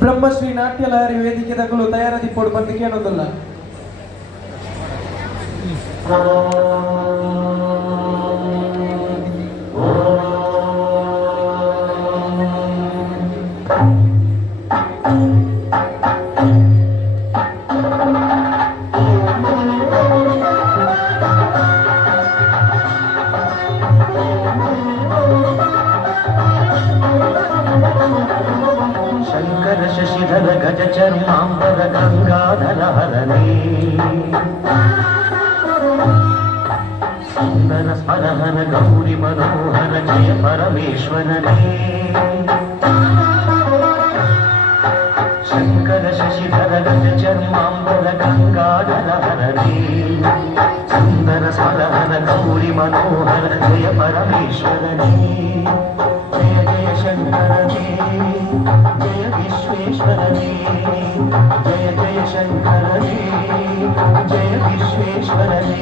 ಬ್ರಹ್ಮಶ್ರೀ ನಾಟ್ಯ ಲಹರಿ ವೇದಿಕೆದಗಳು ತಯಾರದಿ ಪೋಡು ಬಂದಿಗೆ ಅನ್ನೋದಲ್ಲ. ಶಂಕರ ಶಶಿಧರ ಗಜ ಚರ್ಮಾಂಬರ ಗಂಗಾಧರ ಹರನೇ ಸುಂದರ ಸ್ಮರಹರ ಗೌರಿ ಮನೋಹರ ಜಯ ಪರಮೇಶ್ವರನೇ ಶಂಕರ ಶಶಿಧರ ಗಜ ಚರ್ಮಾಂಬರ ಗಂಗಾಧರ ಹರನೇ ಸುಂದರ ಸ್ಮರಹರ ಗೌರಿ ಮನೋಹರ ಜಯ ಪರಮೇಶ್ವರನೇ ಜಯ ಜಯ ಶಂಕರನೇ ಜಯ ವಿಶ್ವೇಶ್ವರನೇ ಜಯ ಜಯ ಶಂಕರನೇ ಜಯ ವಿಶ್ವೇಶ್ವರನೇ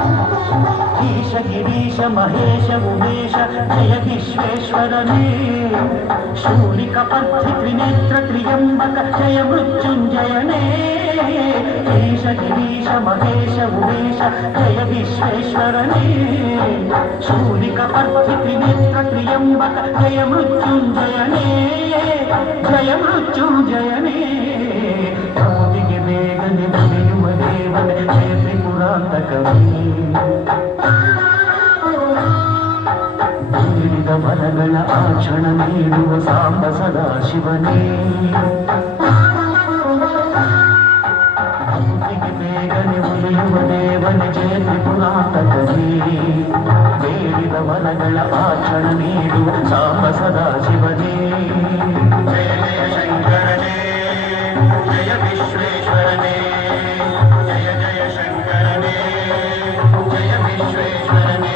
ईश गिरीश महेश उमेश जय विश्वेश्वरने शूलिकपर्धि त्रिनेत्र त्र्यंबक जय मृत्युंजयने ईश गिरीश महेश उमेश जय विश्वेश्वरने शूलिकपर्धि त्रिनेत्र त्र्यंबक जय मृत्युंजयने जय मृत्युंजयने भूमिಗೆ ಬೇಗನೆ ಬರೆಯುವ ದೇವನೇ ಜಯ ತ್ರಿಪುರಾಂತಕನೇ ನೀಡಿದ ವರಗಳ ಆಚರಣ ನೀಡುವ ಸಾಂಬ ಸದಾಶಿವನೇ ಭೂಮಿಗೆ ಬೇಗನೆ ಉಳಿಯುವ ದೇವನೇ ಜಯ ತ್ರಿಪುರಾಂತಕನೇ ಬೇಡಿದ ವರಗಳ ಆಚರಣ ನೀಡುವ ಸಾಂಬ ಸದಾಶಿವನೇ ಜಯ ಜಯ ಶಂಕರನೇ ಜಯ ವಿಶ್ವೇಶ್ವರನೇ ಜಯ ಜಯ ಶಂಕರನೇ ಜಯ ವಿಶ್ವೇಶ್ವರನೇ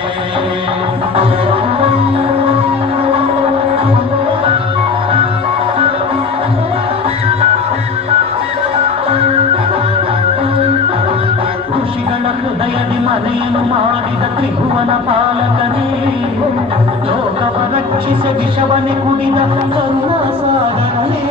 ಋಷಿಗಳ ಹೃದಯದಿ ಮನೆಯನ್ನು ಮಾಡಿದ ತ್ರಿಭುವನ ಪಾಲಕನೇ ಲೋಕವ ರಕ್ಷಿಸಿ ವಿಷವನೆ ಕುಡಿದ ಕರುಣಾಸಾಗರನೇ